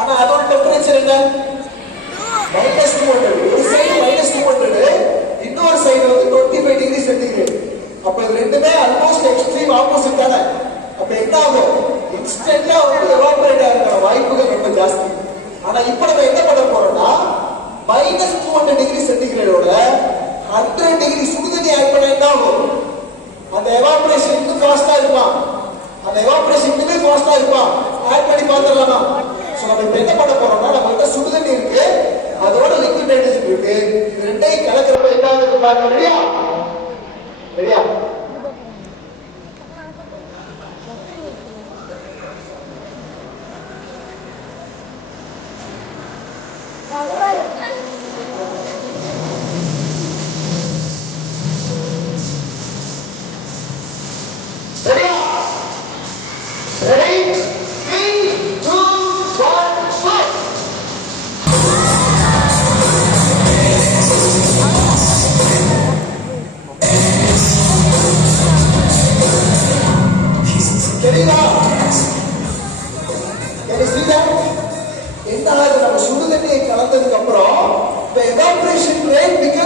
ஆனா அதோட டெம்பரேச்சர் என்ன? -200. ஒரு சைடு -200, இன்னொரு சைடு வந்து 25 டிகிரி சென்டிகிரேட். அப்ப இது ரெண்டுமே ஆல்மோஸ்ட் எக்ஸ்ட்ரீம் ஆப்போசிட் தானே. அப்ப என்ன ஆகும்? இன்ஸ்டன்டா வந்து எவாபரேட் ஆகிற வாய்ப்புகள் ரொம்ப ஜாஸ்தி. ஆனா இப்ப நம்ம என்ன பண்ண போறோம்னா -200 டிகிரி சென்டிகிரேடோட 100 டிகிரி சுடுதண்ணி ஆட் பண்ண என்ன ஆகும்? அந்த எவாபரேஷன் இன்னும் ஃபாஸ்டா இருக்குமா? அந்த எவாபரேஷன் இன்னுமே ஃபாஸ்டா இருக்குமா? ஆட் பண்ணி பார்த்துடலாமா? சோ நம்ம இப்ப என்ன பண்ண போறோம்னா நம்மகிட்ட சுடுதண்ணி இருக்கு, அதோட லிக்விட் நைட்ரஜன் இருக்கு. இது ரெண்டையும் கலக்கிறப்ப என்ன ஆகுது பாருங்க. ரெடியா? ரெடியா? என்ன ஆகுது? நம்ம சுடு தண்ணியை கலந்ததுக்கு அப்புறம் the evaporation rate becomes